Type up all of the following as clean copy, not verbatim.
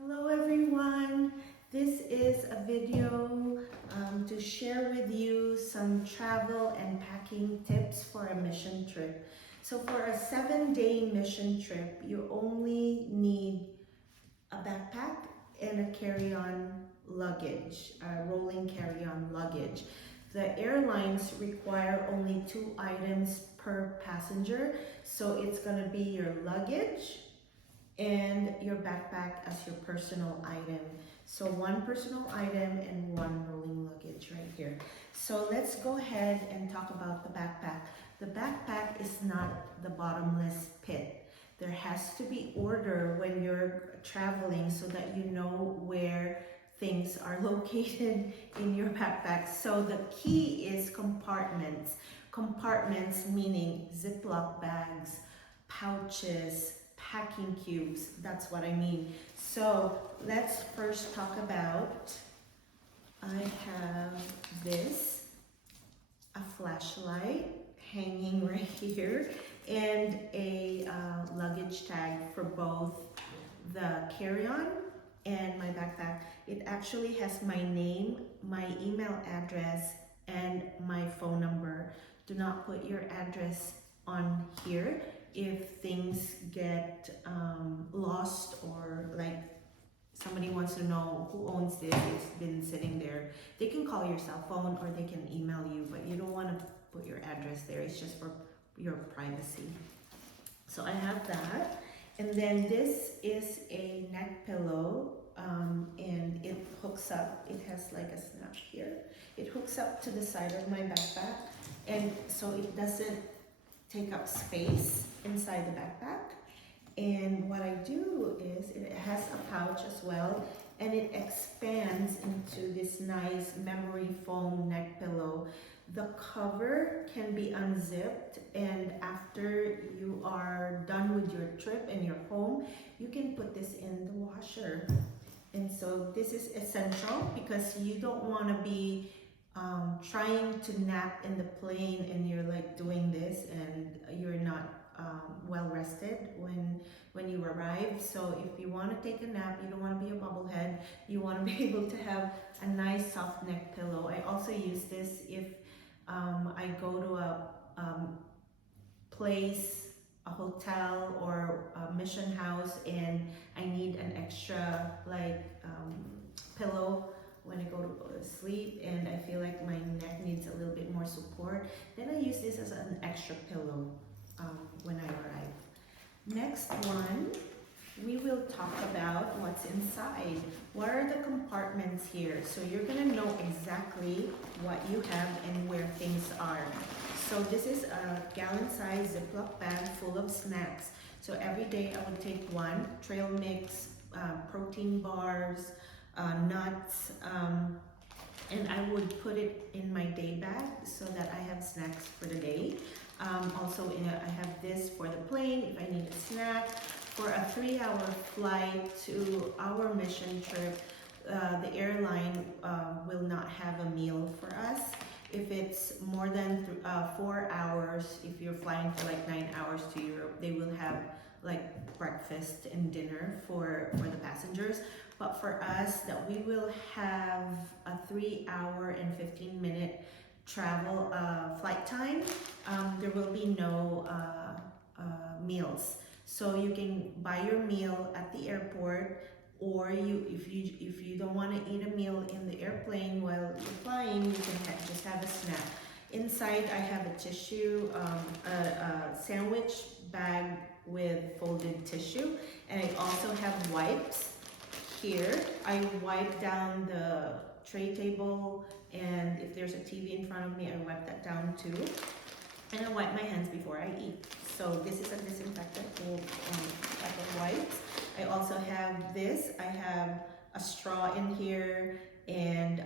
Hello everyone, this is a video to share with you some travel and packing tips for a mission trip. So for a 7-day mission trip, you only need a backpack and a carry-on luggage, a rolling carry-on luggage. The airlines require only 2 items per passenger, so it's going to be your luggage and your backpack as your personal item. So one personal item and one rolling luggage right here. So let's go ahead and talk about the backpack. The backpack is not the bottomless pit. There has to be order when you're traveling so that you know where things are located in your backpack. So the key is compartments. Compartments meaning Ziploc bags, pouches, packing cubes. That's what I mean. So let's first talk about, I have this, a flashlight hanging right here, and a luggage tag for both the carry-on and my backpack. It actually has my name, my email address, and my phone number. Do not put your address on here if things get lost, or like somebody wants to know who owns this, it's been sitting there. They can call your cell phone or they can email you, but you don't want to put your address there. It's just for your privacy. So I have that. And then this is a neck pillow, and it hooks up. It has like a snap here. It hooks up to the side of my backpack, and so it doesn't take up space inside the backpack. And what I do is it has a pouch as well, and it expands into this nice memory foam neck pillow. The cover can be unzipped, and after you are done with your trip and you're home, you can put this in the washer. And so this is essential because you don't want to be trying to nap in the plane and you're like doing this and you're not well rested when you arrive. So if you want to take a nap, you don't want to be a bubblehead, you want to be able to have a nice soft neck pillow. I also use this if I go to a place, a hotel or a mission house, and I need an extra like pillow when I go to sleep and I feel like my neck needs a little bit more support, then I use this as an extra pillow when I arrive. Next one, we will talk about what's inside. What are the compartments here? So you're gonna know exactly what you have and where things are. So this is a gallon-sized Ziploc bag full of snacks. So every day I would take one trail mix, protein bars, nuts, and I would put it in my day bag so that I have snacks for the day. Also, I have this for the plane if I need a snack. For a 3-hour flight to our mission trip, the airline will not have a meal for us. If it's more than 4 hours, if you're flying for like 9 hours to Europe, they will have like breakfast and dinner for the passengers. But for us, that we will have a 3-hour and 15-minute travel flight time, there will be no meals. So you can buy your meal at the airport, or if you don't want to eat a meal in the airplane while you're flying, you can just have a snack. Inside I have a tissue, a sandwich bag with folded tissue, and I also have wipes here. I wipe down the tray table, and if there's a TV in front of me, I wipe that down too. And I wipe my hands before I eat. So this is a disinfectant type of wipes. I also have this. I have a straw in here and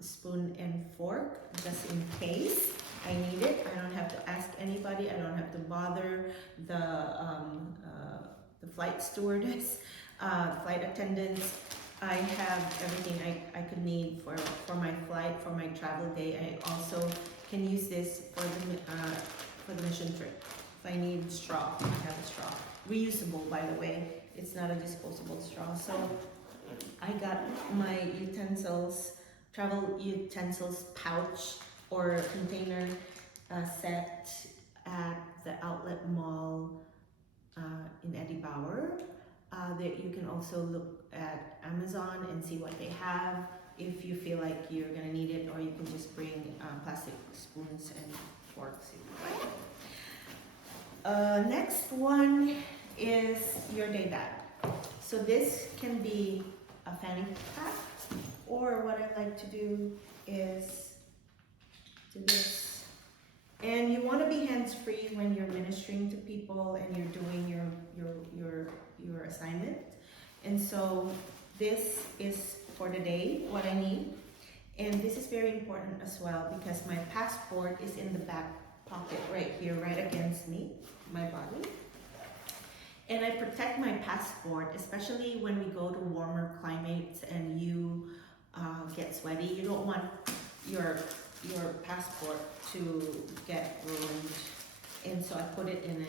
spoon and fork just in case I need it. I don't have to ask anybody. I don't have to bother the flight stewardess, flight attendants. I have everything I could need for my flight, for my travel day. I also can use this for the mission trip. If I need straw, I have a straw. Reusable, by the way. It's not a disposable straw. So I got my utensils, travel utensils pouch or container set at the outlet mall in Eddie Bauer. That you can also look at Amazon and see what they have if you feel like you're gonna need it, or you can just bring plastic spoons and forks if you like. Next one is your day bag. So this can be a fanny pack, or what I like to do is do this. And you want to be hands-free when you're ministering to people and you're doing your assignment. And so this is for the day, what I need. And this is very important as well because my passport is in the back pocket right here, right against me, my body. And I protect my passport, especially when we go to warmer climates and you get sweaty. You don't want your passport to get ruined. And so I put it in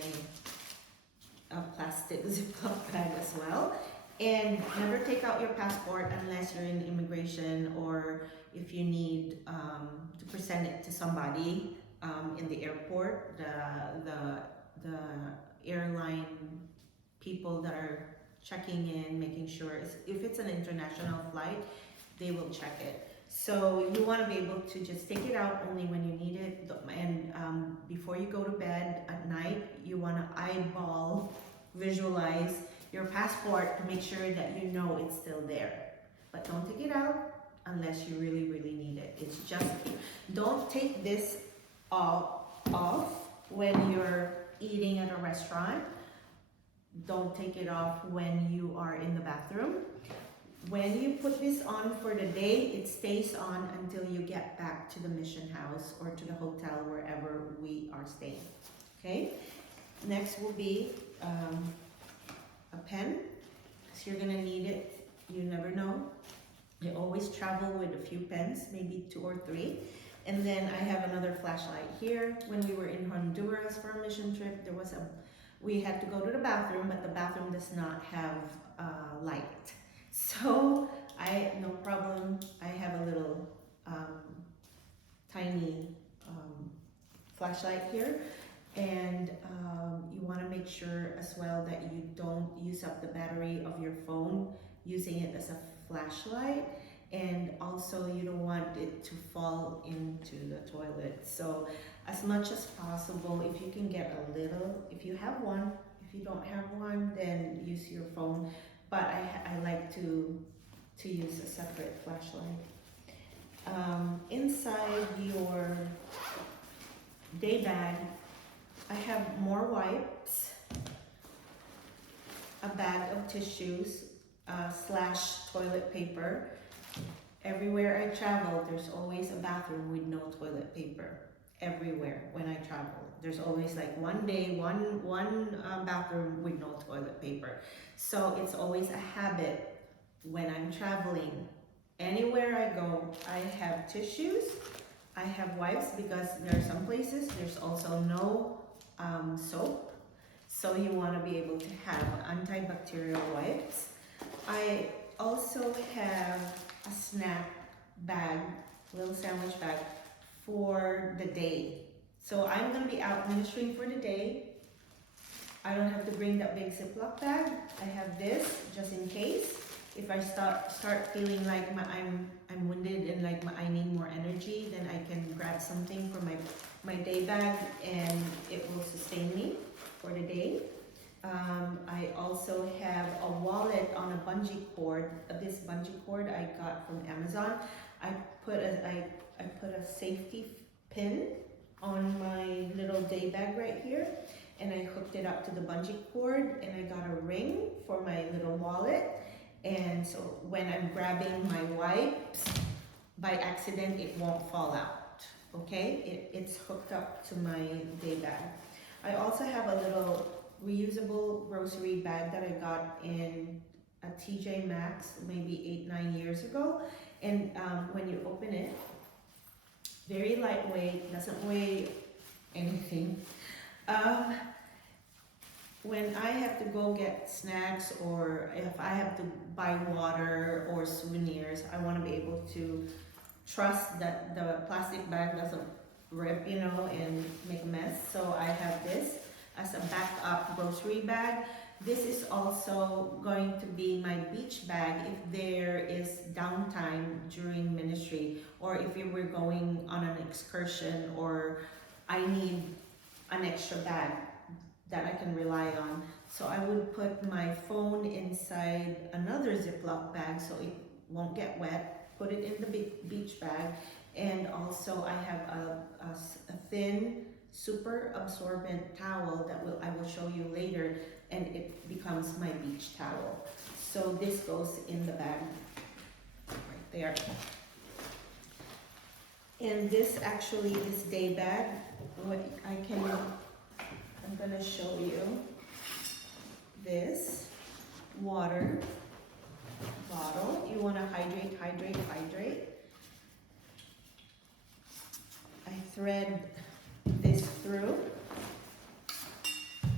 a plastic Ziploc bag as well. And never take out your passport unless you're in immigration or if you need to present it to somebody in the airport. The airline people that are checking in, making sure if it's an international flight, they will check it. So you want to be able to just take it out only when you need it. And before you go to bed at night, you want to eyeball, visualize your passport to make sure that you know it's still there. But don't take it out unless you really, really need it. It's just, don't take this off when you're eating at a restaurant. Don't take it off when you are in the bathroom. When you put this on for the day, it stays on until you get back to the mission house or to the hotel, wherever we are staying. Okay? Next will be a pen. So you're gonna need it. You never know. I always travel with a few pens, maybe 2 or 3. And then I have another flashlight here. When we were in Honduras for a mission trip, we had to go to the bathroom, but the bathroom does not have light. So no problem, I have a little tiny flashlight here. And you want to make sure as well that you don't use up the battery of your phone using it as a flashlight. And also you don't want it to fall into the toilet. So as much as possible, if you can get a little, if you have one, if you don't have one, then use your phone. But I like to use a separate flashlight. Inside your day bag, I have more wipes, a bag of tissues, / toilet paper. Everywhere I travel, there's always a bathroom with no toilet paper. Everywhere when I travel, there's always like one day, one bathroom with no toilet paper. So it's always a habit when I'm traveling. Anywhere I go, I have tissues, I have wipes, because there are some places there's also no soap. So you want to be able to have antibacterial wipes. I also have a snack bag, little sandwich bag for the day. So I'm going to be out ministering for the day. I don't have to bring that big Ziploc bag. I have this just in case. If I start feeling like I'm winded and like I need more energy, then I can grab something for my day bag and it will sustain me for the day. I also have a wallet on a bungee cord. This bungee cord I got from Amazon. I put a safety pin on my little day bag right here, and I hooked it up to the bungee cord, and I got a ring for my little wallet. And so when I'm grabbing my wipes by accident, it won't fall out. Okay, it's hooked up to my day bag. I also have a little reusable grocery bag that I got in a TJ Maxx maybe 8-9 years ago. And when you open it, very lightweight, doesn't weigh anything. when I have to go get snacks or if I have to buy water or souvenirs, I want to be able to trust that the plastic bag doesn't rip, you know, and make a mess. So I have this as a backup grocery bag. This is also going to be my beach bag if there is downtime during ministry, or if we were going on an excursion, or I need an extra bag that I can rely on. So I would put my phone inside another Ziploc bag so it won't get wet, put it in the beach bag, and also I have a thin, super absorbent towel that I will show you later, and it becomes my beach towel. So this goes in the bag right there. And this actually is day bag. What I'm gonna show you this water bottle. You wanna hydrate, hydrate, hydrate. I thread this through,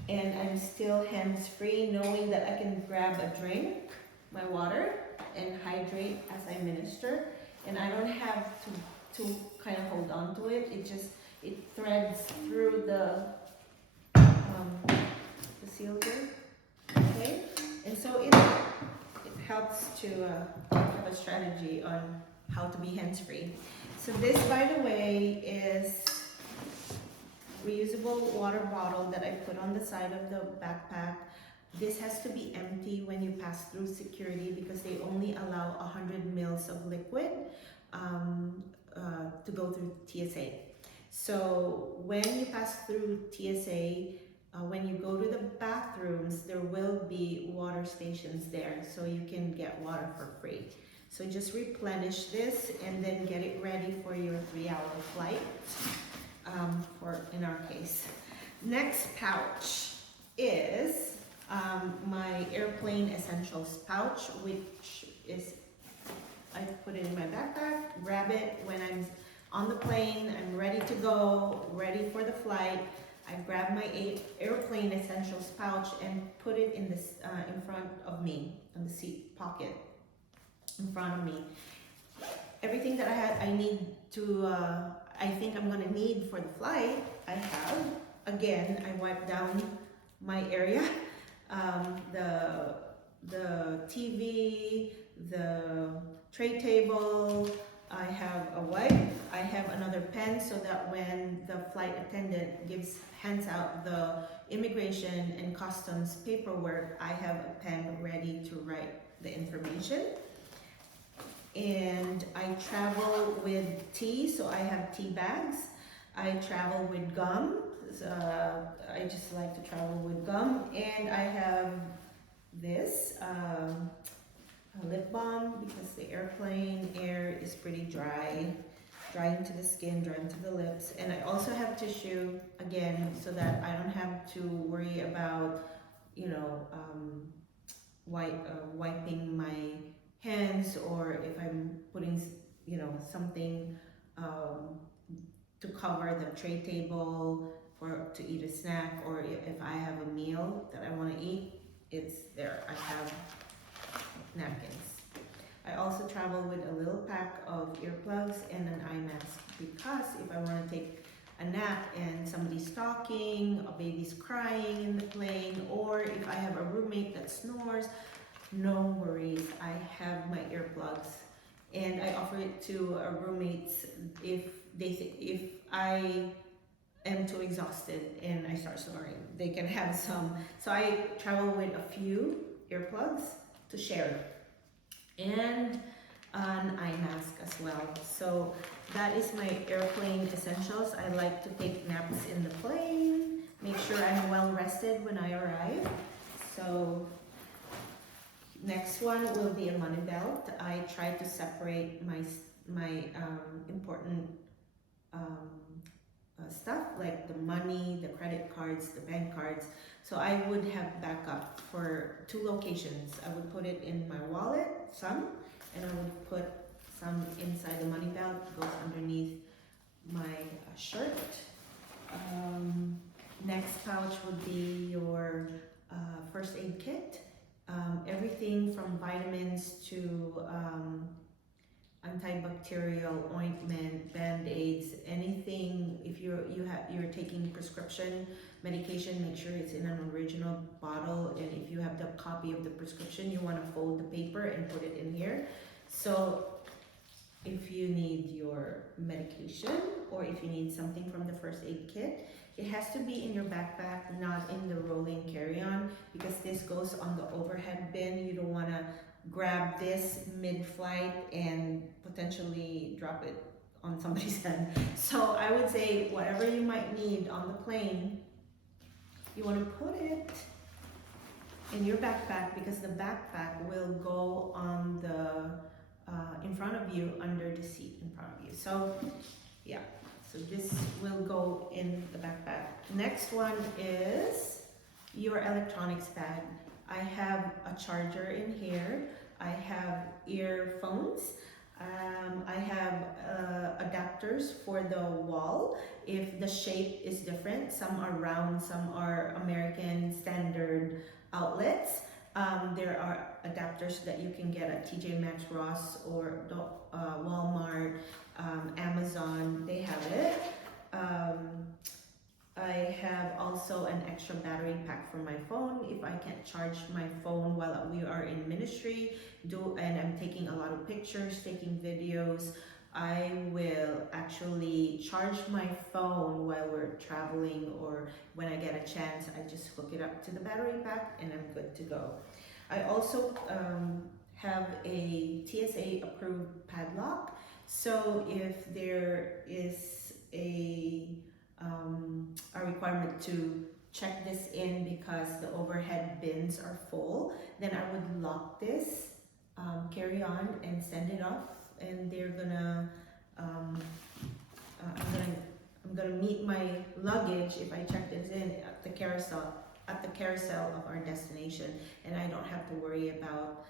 and I'm still hands-free, knowing that I can grab a drink, my water, and hydrate as I minister. And I don't have to kind of hold on to it. It threads through the seal here, okay? And so it helps to have a strategy on how to be hands-free. So this, by the way, is reusable water bottle that I put on the side of the backpack. This has to be empty when you pass through security because they only allow 100 mils of liquid to go through TSA. So when you pass through TSA, when you go to the bathrooms, there will be water stations there, so you can get water for free. So just replenish this and then get it ready for your 3-hour flight, in our case. Next pouch is my airplane essentials pouch, which is, I put it in my backpack, grab it when I'm on the plane, I'm ready to go, ready for the flight. I grab my airplane essentials pouch and put it in this in front of me, in the seat pocket in front of me. Everything that I need to, I think I'm gonna need for the flight, I have. Again, I wipe down my area, the TV, the tray table. I have a wipe, I have another pen so that when the flight attendant hands out the immigration and customs paperwork, I have a pen ready to write the information. And I travel with tea, so I have tea bags. I travel with gum, I just like to travel with gum. And I have this, a lip balm, because the airplane air is pretty drying to the skin, drying to the lips. And I also have tissue, again, so that I don't have to worry about, you know, wiping my hands, or if I'm putting, you know, something to cover the tray table to eat a snack, or if I have a meal that I want to eat, it's there. I have napkins. I also travel with a little pack of earplugs and an eye mask, because if I want to take a nap and somebody's talking, a baby's crying in the plane, or if I have a roommate that snores, no worries, I have my earplugs. And I offer it to roommates if I am too exhausted and I start snoring, they can have some. So I travel with a few earplugs to share, and an eye mask as well. So that is my airplane essentials. I like to take naps in the plane, make sure I'm well rested when I arrive. So next one will be a money belt. I try to separate my important stuff, like the money, the credit cards, the bank cards. So I would have backup for 2 locations. I would put it in my wallet, some, and I would put some inside the money belt, goes underneath my shirt. Next pouch would be your kit. Everything from vitamins to antibacterial ointment, band-aids, anything. If you're taking prescription medication, make sure it's in an original bottle, and if you have the copy of the prescription, you want to fold the paper and put it in here. So if you need your medication or if you need something from the first aid kit, it has to be in your backpack, not in the rolling carry-on, because this goes on the overhead bin. You don't want to grab this mid-flight and potentially drop it on somebody's head. So I would say whatever you might need on the plane, you want to put it in your backpack, because the backpack will go on the in front of you, under the seat in front of you. So yeah, so this will go in the backpack. Next one is your electronics bag. I have a charger in here. I have earphones. I have adapters for the wall. If the shape is different, some are round, some are American standard outlets. There are adapters that you can get at TJ Maxx, Ross, or Walmart, Amazon. They have it. I have also an extra battery pack for my phone. If I can't charge my phone while we are in ministry, and I'm taking a lot of pictures, taking videos, I will actually charge my phone while we're traveling, or when I get a chance, I just hook it up to the battery pack and I'm good to go. I also have a TSA approved padlock. So if there is a requirement to check this in because the overhead bins are full, then I would lock this, carry on and send it off, and they're gonna I'm gonna meet my luggage if I check this in at the carousel of our destination, and I don't have to worry about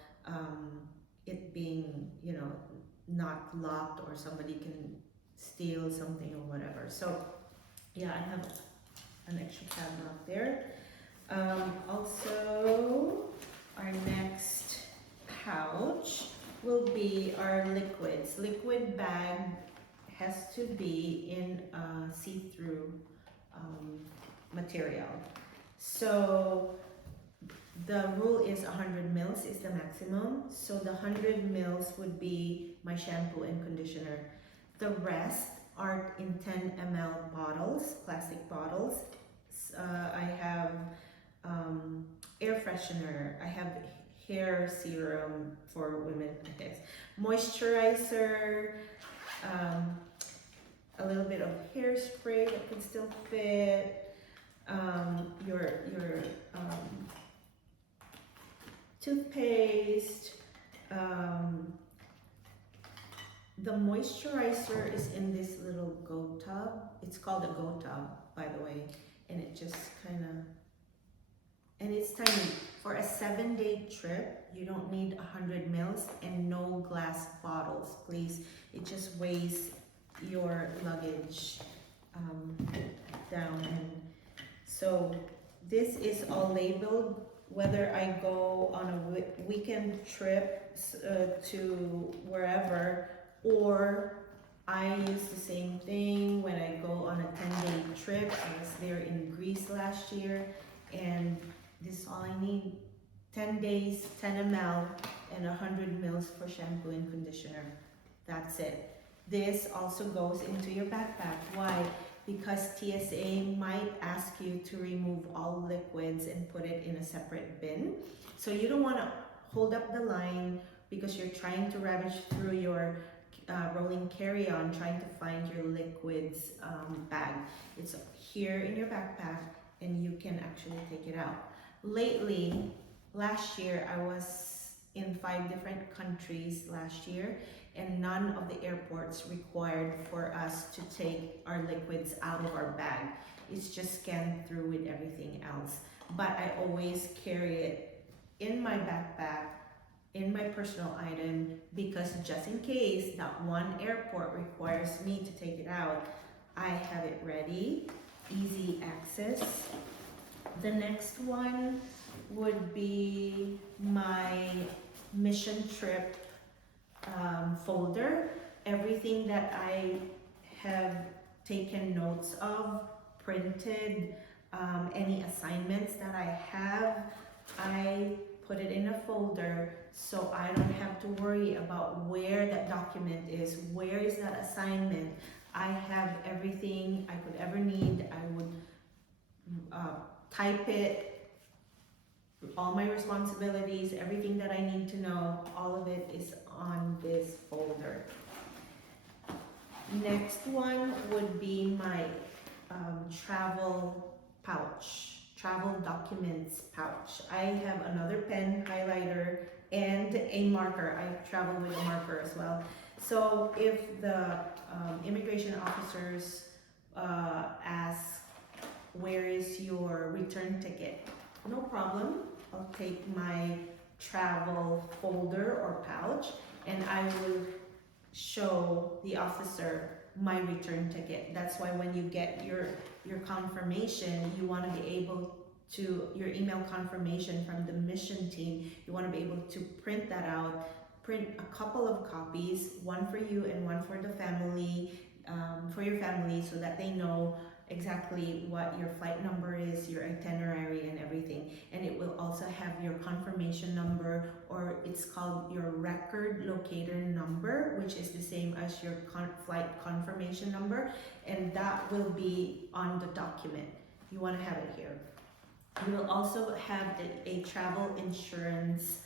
it being, you know, not locked or somebody can steal something or whatever. So yeah, I have an extra padlock there. Also, our next pouch will be our liquids. Liquid bag has to be in a see-through material. So the rule is 100 mils is the maximum. So the 100 mils would be my shampoo and conditioner. The rest are in 10 ml bottles, plastic bottles. I have air freshener. I have hair serum for women, I guess. Moisturizer, a little bit of hairspray that can still fit. Your toothpaste. The moisturizer is in this little GoTubb. It's called a GoTubb, by the way, and it just kind of, and it's tiny. For a 7-day trip, you don't need 100 mils and no glass bottles, please. It just weighs your luggage down. And so this is all labeled, whether I go on a weekend trip to wherever, or I use the same thing when I go on a 10-day trip. I was there in Greece last year, and this is all I need. 10 days, 10 ml, and 100 mils for shampoo and conditioner. That's it. This also goes into your backpack. Why? Because TSA might ask you to remove all liquids and put it in a separate bin. So you don't want to hold up the line because you're trying to rummage through your rolling carry-on trying to find your liquids bag. It's here in your backpack and you can actually take it out. Lately, last year, I was in 5 different countries last year, and none of the airports required for us to take our liquids out of our bag. It's just scanned through with everything else. But I always carry it in my backpack, in my personal item, because just in case that one airport requires me to take it out, I have it ready, easy access. The next one would be my mission trip folder. Everything that I have taken notes of, printed, any assignments that I have, I put it in a folder so I don't have to worry about where that document is, where is that assignment. I have everything I could ever need. I would type it, all my responsibilities, everything that I need to know, all of it is on this folder. Next one would be my travel pouch, travel documents pouch. I have another pen, highlighter, and a marker. I travel with a marker as well. So if the immigration officers ask, where is your return ticket? No problem. I'll take my travel folder or pouch and I will show the officer my return ticket. That's why when you get your confirmation, you want to be able to, your email confirmation from the mission team, you want to be able to print that out, print a couple of copies, one for you and one for the family, for your family, so that they know exactly what your flight number is, your itinerary and everything. And it will also have your confirmation number, or it's called your record locator number, which is the same as your flight confirmation number, and that will be on the document. You want to have it here. You will also have a travel insurance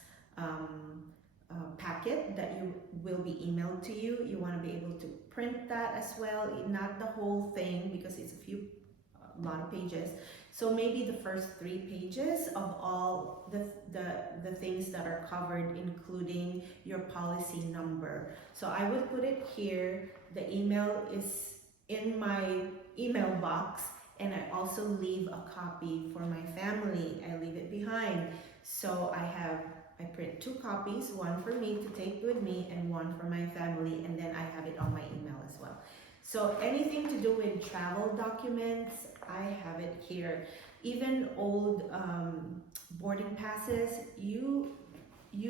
packet that you will be emailed to you. You want to be able to print that as well, not the whole thing because it's a lot of pages. So maybe the first 3 pages of all the things that are covered, including your policy number. So I would put it here. The email is in my email box, and I also leave a copy for my family. I leave it behind. So I print 2 copies, one for me to take with me and one for my family, and then I have it on my email as well. So anything to do with travel documents, I have it here. Even old boarding passes, you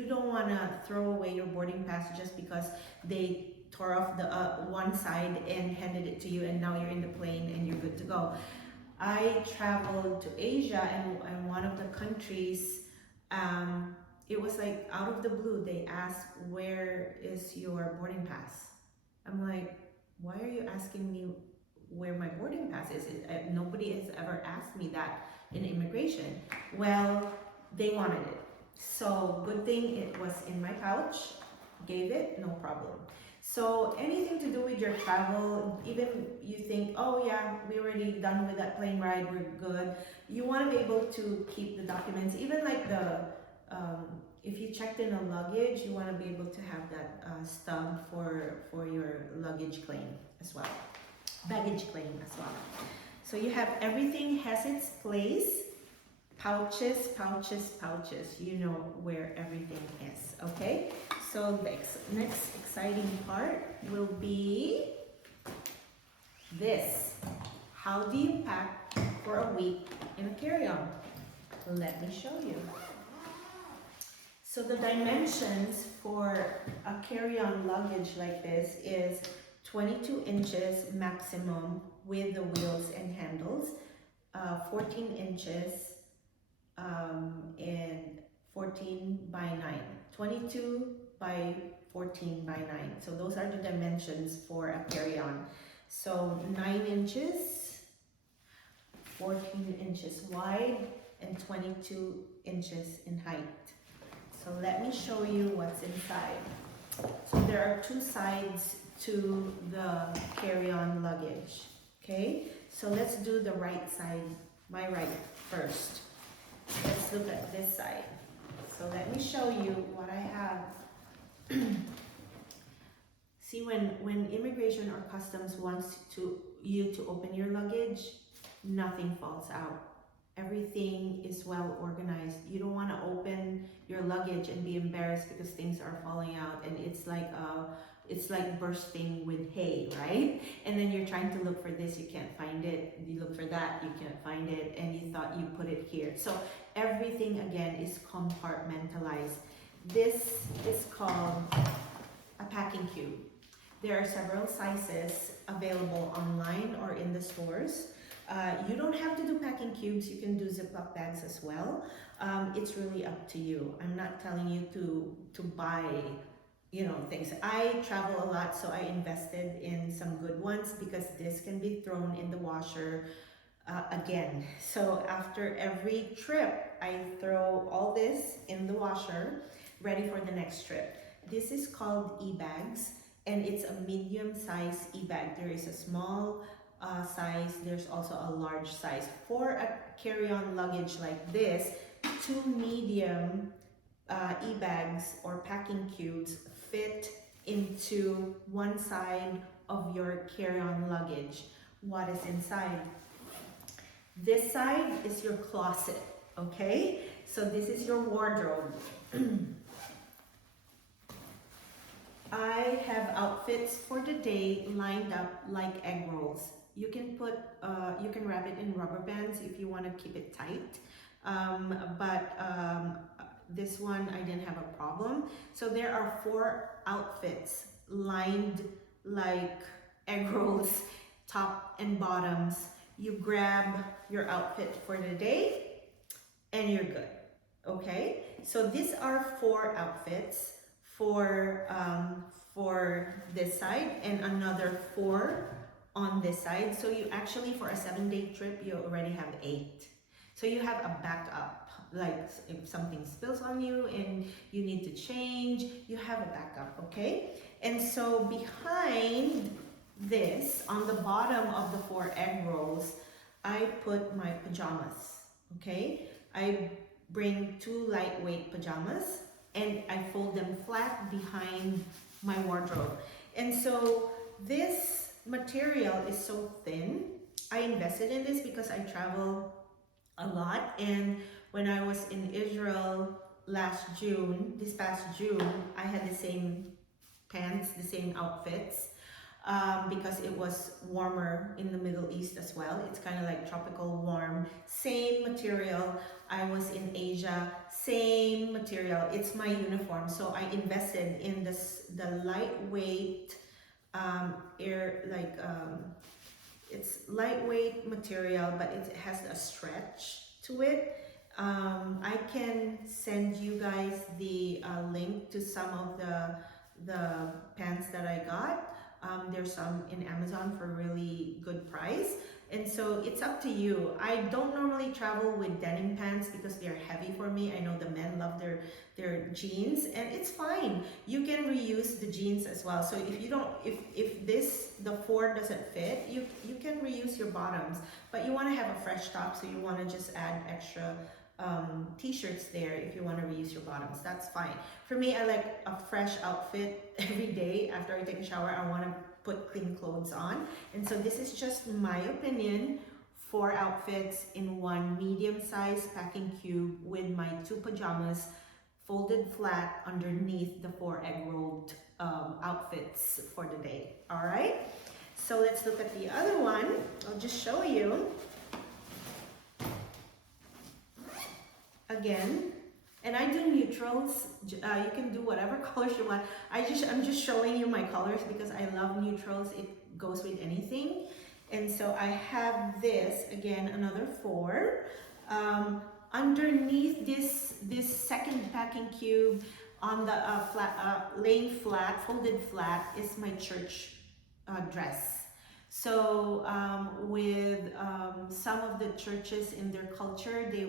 don't want to throw away your boarding pass just because they tore off the one side and handed it to you and now you're in the plane and you're good to go. I traveled to Asia, and one of the countries, it was like out of the blue, they asked, where is your boarding pass? I'm like, why are you asking me where my boarding pass is? Nobody has ever asked me that in immigration. Well, they wanted it. So good thing it was in my pouch, gave it, no problem. So anything to do with your travel, even you think, oh yeah, we already done with that plane ride, we're good. You want to be able to keep the documents, even like if you checked in a luggage, you want to be able to have that stub for your luggage claim as well, baggage claim as well. So you have everything has its place. Pouches, pouches, pouches. You know where everything is, okay? So next exciting part will be this. How do you pack for a week in a carry-on? Let me show you. So the dimensions for a carry-on luggage like this is 22 inches maximum with the wheels and handles, 14 inches and 14 by 9, 22 by 14 by 9. So those are the dimensions for a carry-on. So 9 inches, 14 inches wide, and 22 inches in height. So let me show you what's inside. So there are 2 sides to the carry-on luggage, okay? So let's do the right side, my right first. Let's look at this side. So let me show you what I have. See, when immigration or customs wants you to open your luggage, nothing falls out. Everything is well organized. You don't want to open your luggage and be embarrassed because things are falling out and it's like it's like bursting with hay, right? And then you're trying to look for this, you can't find it. You look for that, you can't find it, and you thought you put it here. So everything again is compartmentalized. This is called a packing cube. There are several sizes available online or in the stores. You don't have to do packing cubes, you can do Ziploc bags as well. It's really up to you. I'm not telling you to buy, you know, things. I travel a lot, so I invested in some good ones because this can be thrown in the washer again. So after every trip, I throw all this in the washer, ready for the next trip. This is called e-bags, and it's a medium size e-bag. There is a small size, there's also a large size. For a carry-on luggage like this, 2 medium e-bags or packing cubes fit into one side of your carry-on luggage. What is inside? This side is your closet, okay? So this is your wardrobe. I have outfits for the day lined up like egg rolls. You can put, you can wrap it in rubber bands if you want to keep it tight. This one I didn't have a problem. So there are 4 outfits lined like egg rolls, top and bottoms. You grab your outfit for the day and you're good, okay? So these are 4 outfits for this side and another 4 on this side. So you actually, for a 7-day trip, you already have 8. So you have a backup, like if something spills on you and you need to change, you have a backup, okay? And so behind this, on the bottom of the 4 egg rolls, I put my pajamas, okay? I bring 2 lightweight pajamas and I fold them flat behind my wardrobe. And so this material is so thin. I invested in this because I travel a lot, and when I was in Israel this past June, I had the same pants, the same outfits, because it was warmer in the Middle East as well. It's kind of like tropical warm, same material. I was in Asia, same material. It's my uniform, so I invested in the lightweight it's lightweight material, but it has a stretch to it. I can send you guys the link to some of the pants that I got. There's some in Amazon for really good price. And so it's up to you. I don't normally travel with denim pants because they're heavy for me. I know the men love their jeans, and it's fine. You can reuse the jeans as well. So if you don't, if the 4 doesn't fit, you can reuse your bottoms. But you want to have a fresh top, so you want to just add extra t-shirts there. If you want to reuse your bottoms, that's fine. For me, I like a fresh outfit every day. After I take a shower, I want to put clean clothes on. And so this is just my opinion. 4 outfits in one medium size packing cube with my 2 pajamas folded flat underneath the 4 egg rolled outfits for the day. All right, so let's look at the other one. I'll just show you again. And I do neutrals. You can do whatever colors you want. I'm just showing you my colors because I love neutrals. It goes with anything. And so I have this, again, another 4. Underneath this second packing cube on the laying flat, folded flat, is my church dress. So with some of the churches in their culture, the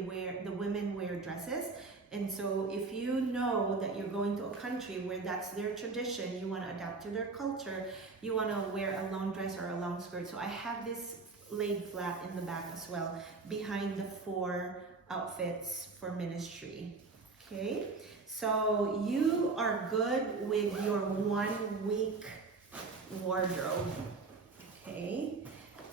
women wear dresses. And so if you know that you're going to a country where that's their tradition, you want to adapt to their culture, you want to wear a long dress or a long skirt. So I have this laid flat in the back as well, behind the 4 outfits for ministry. Okay, so you are good with your 1 week wardrobe. Okay,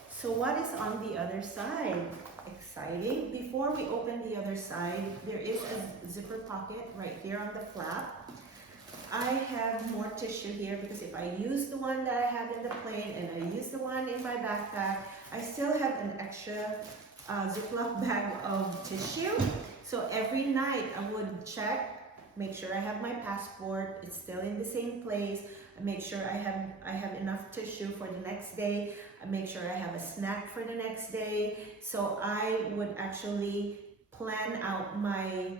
so what is on the other side? Exciting. Before we open the other side, there is a zipper pocket right here on the flap. I have more tissue here because if I use the one that I have in the plane and I use the one in my backpack, I still have an extra Ziploc bag of tissue. So every night I would check, make sure I have my passport, it's still in the same place. I make sure I have enough tissue for the next day. I make sure I have a snack for the next day. So I would actually plan out my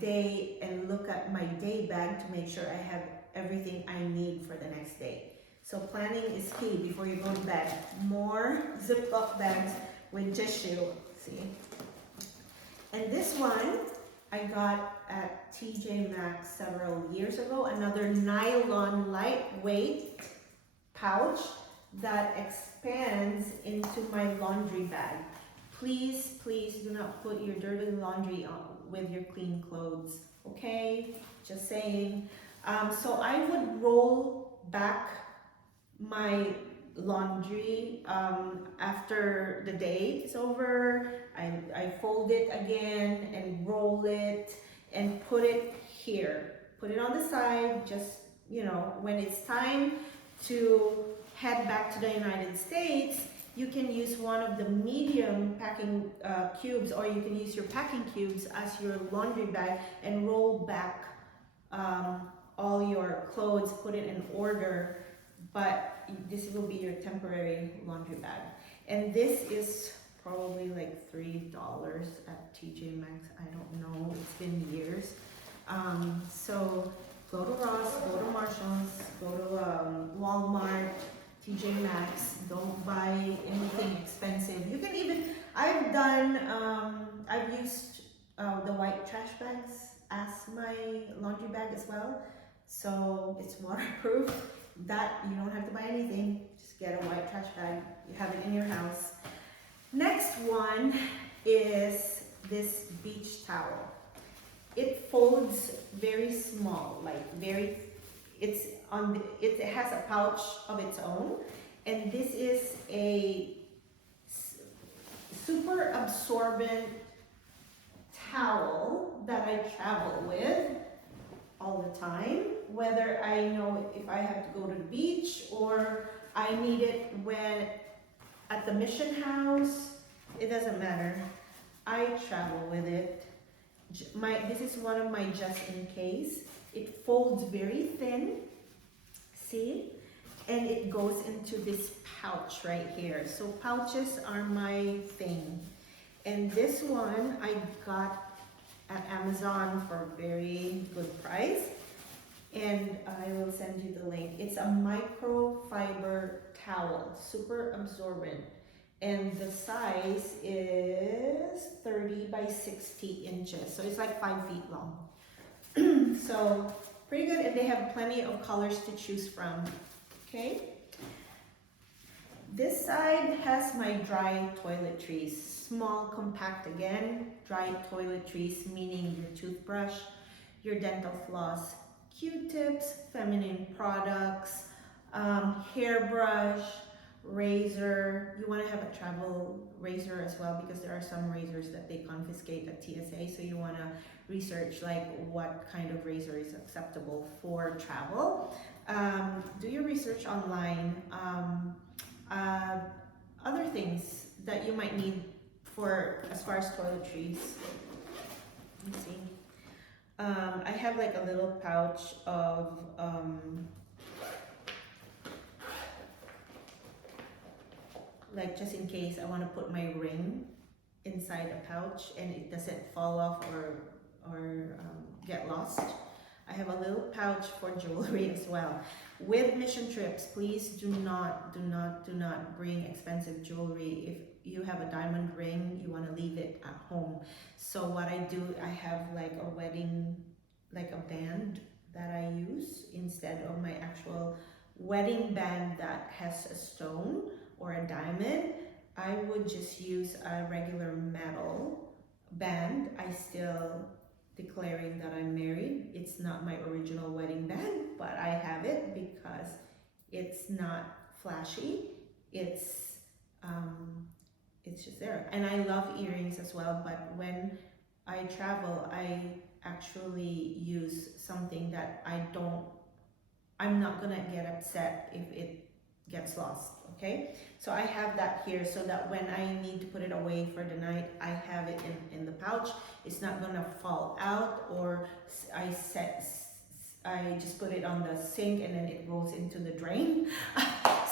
day and look at my day bag to make sure I have everything I need for the next day. So planning is key before you go to bed. More Ziploc bags with tissue. See? And this one I got at TJ Maxx several years ago. Another nylon lightweight pouch that expands into my laundry bag. Please, please do not put your dirty laundry on with your clean clothes, okay? Just saying. So I would roll back my laundry after the day is over. I fold it again and roll it and put it here. Put it on the side, just, you know, when it's time to head back to the United States, you can use one of the medium packing cubes, or you can use your packing cubes as your laundry bag and roll back all your clothes, put it in order, but this will be your temporary laundry bag. And this is probably like $3 at TJ Maxx. I don't know, it's been years. So go to Ross, go to Marshalls, go to Walmart, TJ Maxx. Don't buy anything expensive. You can even, I've used the white trash bags as my laundry bag as well. So it's waterproof. That you don't have to buy anything. Just get a white trash bag. You have it in your house. Next one is this beach towel. It folds very small, like it has a pouch of its own, and this is a super absorbent towel that I travel with all the time, whether I know if I have to go to the beach or I need it when at the mission house. It doesn't matter. I travel with it. This is one of my just in case. It folds very thin, see? And it goes into this pouch right here. So pouches are my thing. And this one I got at Amazon for a very good price. And I will send you the link. It's a microfiber towel, super absorbent. And the size is 30 by 60 inches. So it's like 5 feet long. So pretty good, and they have plenty of colors to choose from, okay? This side has my dry toiletries. Small, compact again. Dry toiletries, meaning your toothbrush, your dental floss, Q-tips, feminine products, hairbrush, razor. You want to have a travel razor as well, because there are some razors that they confiscate at TSA, so you want to research like what kind of razor is acceptable for travel. Do your research online. Other things that you might need for as far as toiletries. Let me see. I have like a little pouch of like just in case I want to put my ring inside a pouch and it doesn't fall off or get lost. I have a little pouch for jewelry as well. With mission trips, please do not bring expensive jewelry. If you have a diamond ring, you want to leave it at home. So what I do, I have like a wedding, like a band that I use instead of my actual wedding band that has a stone or a diamond. I would just use a regular metal band. I still declaring that I'm married. It's not my original wedding band, but I have it because it's not flashy. It's just there. And I love earrings as well, but when I travel, I actually use something that I'm not gonna get upset if it gets lost, okay? So I have that here so that when I need to put it away for the night, I have it in the pouch. It's not gonna fall out, or I just put it on the sink and then it goes into the drain.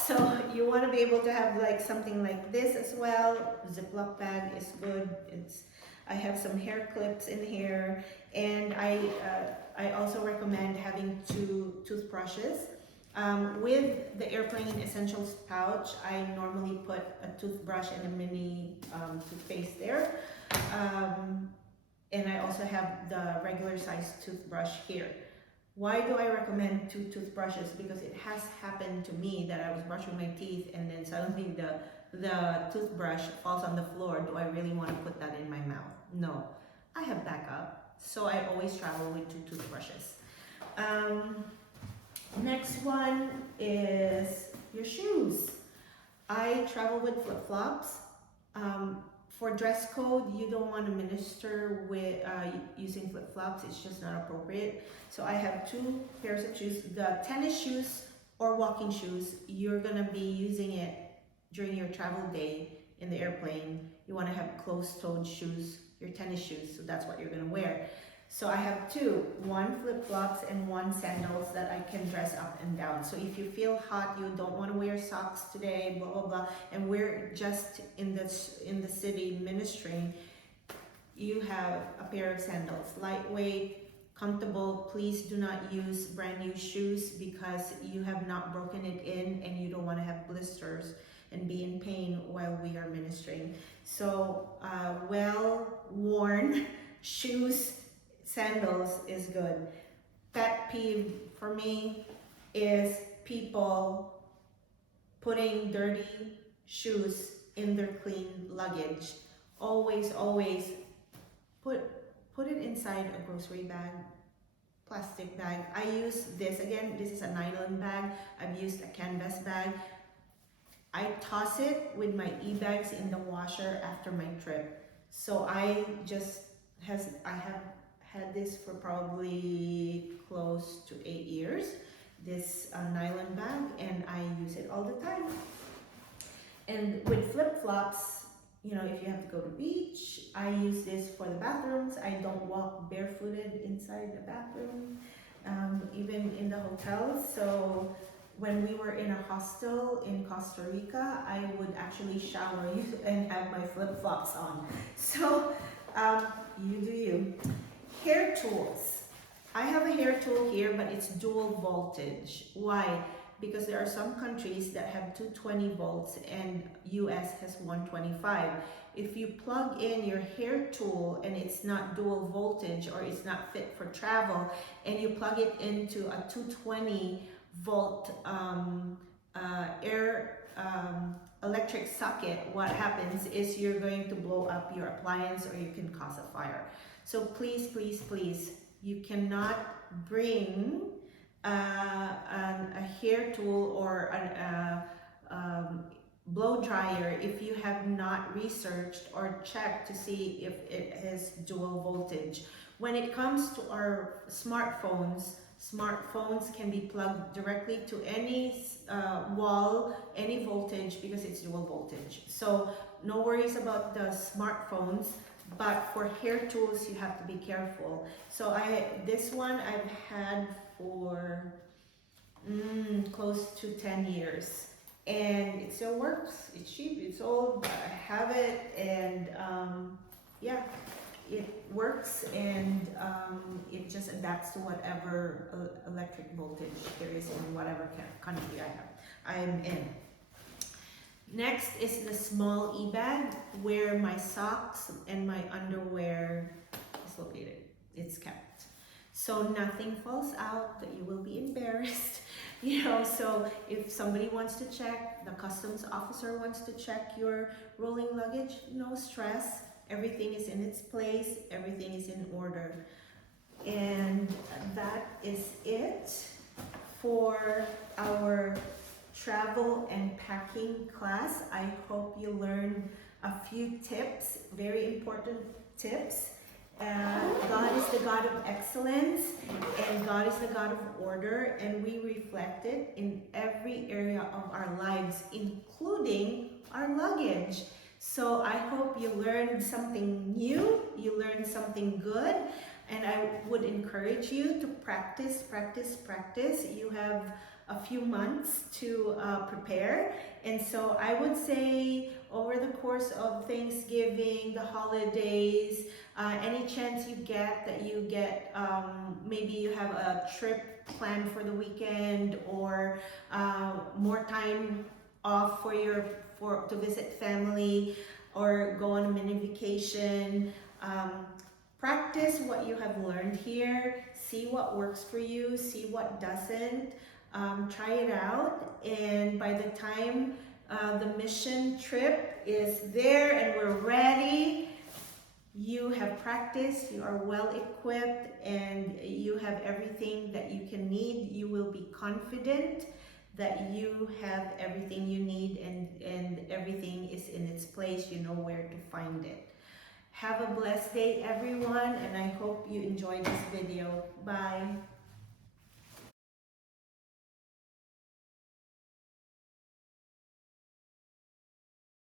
So you want to be able to have like something like this as well. Ziploc bag is good. I have some hair clips in here, and I also recommend having 2 toothbrushes. With the airplane essentials pouch, I normally put a toothbrush and a mini toothpaste there. And I also have the regular size toothbrush here. Why do I recommend 2 toothbrushes? Because it has happened to me that I was brushing my teeth and then suddenly the toothbrush falls on the floor. Do I really want to put that in my mouth? No. I have backup, so I always travel with 2 toothbrushes. Next one is your shoes. I travel with flip-flops. For dress code, you don't want to minister with using flip-flops. It's just not appropriate. So I have 2 pairs of shoes. The tennis shoes or walking shoes, you're gonna be using it during your travel day in the airplane. You want to have closed-toed shoes, your tennis shoes, so that's what you're gonna wear. So I have 2, 1 flip-flops and 1 sandals that I can dress up and down. So if you feel hot, you don't want to wear socks today, blah blah blah, and we're just in the city ministering, you have a pair of sandals, lightweight, comfortable. Please do not use brand new shoes because you have not broken it in and you don't want to have blisters and be in pain while we are ministering. So well-worn shoes, sandals is good. Pet peeve for me is people putting dirty shoes in their clean luggage. Always put it inside a grocery bag, plastic bag. I use this, again, this is a nylon bag. I've used a canvas bag. I toss it with my e-bags in the washer after my trip. So I have had this for probably close to 8 years, this nylon bag, and I use it all the time. And with flip-flops, you know, if you have to go to the beach, I use this for the bathrooms. I don't walk barefooted inside the bathroom, even in the hotels. So when we were in a hostel in Costa Rica, I would actually shower and have my flip-flops on. So you do you. Hair tools. I have a hair tool here, but it's dual voltage. Why? Because there are some countries that have 220 volts and US has 125. If you plug in your hair tool and it's not dual voltage or it's not fit for travel, and you plug it into a 220 volt electric socket, what happens is you're going to blow up your appliance or you can cause a fire. So please, please, please, you cannot bring a hair tool or a blow dryer if you have not researched or checked to see if it has dual voltage. When it comes to our smartphones can be plugged directly to any wall, any voltage, because it's dual voltage. So no worries about the smartphones, but for hair tools, you have to be careful. So this one I've had for close to 10 years. And it still works. It's cheap, it's old, but I have it, and yeah, it works, and it just adapts to whatever electric voltage there is in whatever country I'm in. Next is the small e-bag where my socks and my underwear is located. It's kept. So nothing falls out that you will be embarrassed. You know, so if somebody wants to check, the customs officer wants to check your rolling luggage, no stress. Everything is in its place, everything is in order. And that is it for our travel and packing class. I hope you learned a few tips, very important tips. God is the God of excellence, and God is the God of order, and we reflect it in every area of our lives, including our luggage. So I hope you learned something new, you learned something good, and I would encourage you to practice, practice, practice. You have a few months to prepare, and so I would say over the course of Thanksgiving, the holidays, any chance you get that you get, maybe you have a trip planned for the weekend, or more time off to visit family or go on a mini vacation. Practice what you have learned here. See what works for you. See what doesn't. Try it out, and by the time the mission trip is there and we're ready, you have practiced, you are well equipped, and you have everything that you can need. You will be confident that you have everything you need, and everything is in its place. You know where to find it. Have a blessed day, everyone, and I hope you enjoyed this video. Bye.